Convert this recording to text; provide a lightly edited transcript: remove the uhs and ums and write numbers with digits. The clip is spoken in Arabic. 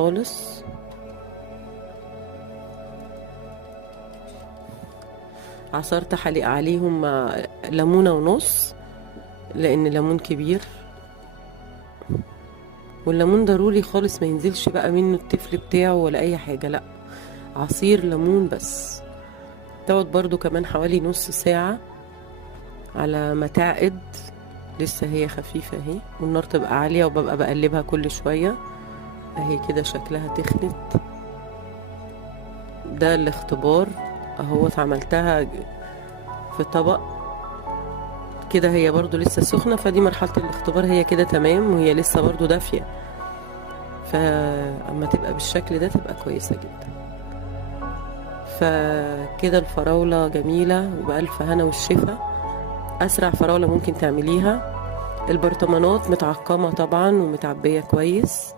خالص. عصرت حليق عليهم ليمونة ونص، لان ليمون كبير، والليمون ضروري خالص ما ينزلش بقى منه التفل بتاعه ولا اي حاجة، لا، عصير ليمون بس. تقعد برضو كمان حوالي نص ساعة على ما تعقد. لسه هي خفيفة اهي، والنار تبقى عالية، وببقى بقلبها كل شوية اهي كده شكلها تخنت. ده الاختبار اهو، عملتها في طبق كده، هي برضو لسه سخنة، فدي مرحلة الاختبار، هي كده تمام، وهي لسه برضو دافية. فاما تبقى بالشكل ده تبقى كويسة جدا. فكده الفراولة جميلة وبألف هنا والشفا. أسرع فراولة ممكن تعمليها. البرطمانات متعقمة طبعا ومتعبية كويس.